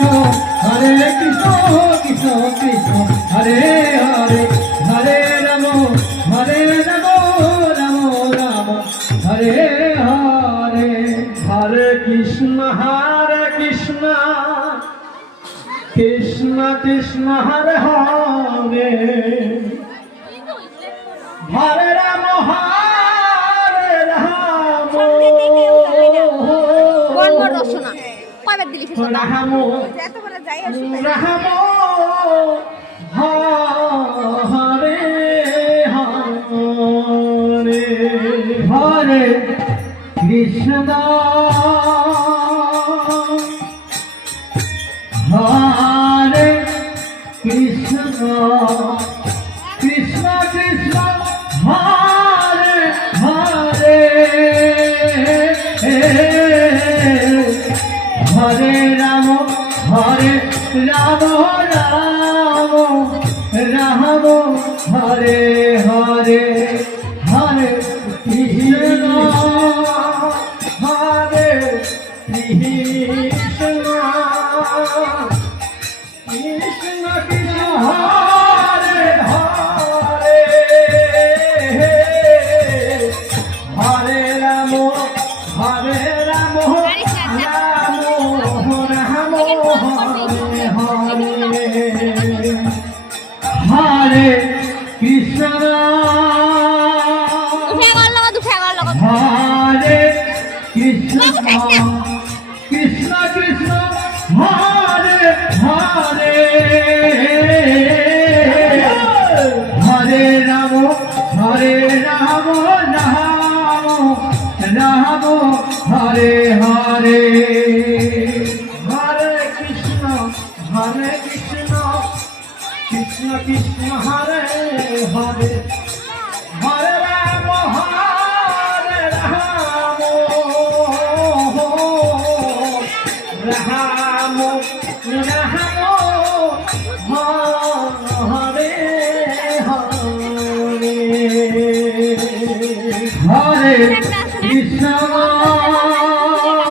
Hare Krishna, Krishna Krishna, Hare Hare, Hare Rama, Hare Rama, Rama Rama, Hare Hare, Hare Krishna, Krishna Krishna, Hare Hare, Hare Rama, Hare Rama. One more Roshana. কয়বার দিলি ফিস রাহামো এত বড় যাই আসি রাহামো হরে হরে হরে কৃষ্ণ হরে Krishna Krishna Krishna Hare Hare Hare Rama, Hare Rama, Rama Rama, Hare Hare, Hare Krishna, Hare Krishna, Krishna Krishna, Hare Hare, Hare Rama, Hare Rama. Hare Krishna, Hare Krishna, Krishna Krishna, Hare Hare, Hare Rama, Hare Rama, Rama Hare Hare, Hare Krishna, Krishna Krishna, Hare Hare, Hare Rama, Hare Rama, Rama Rama.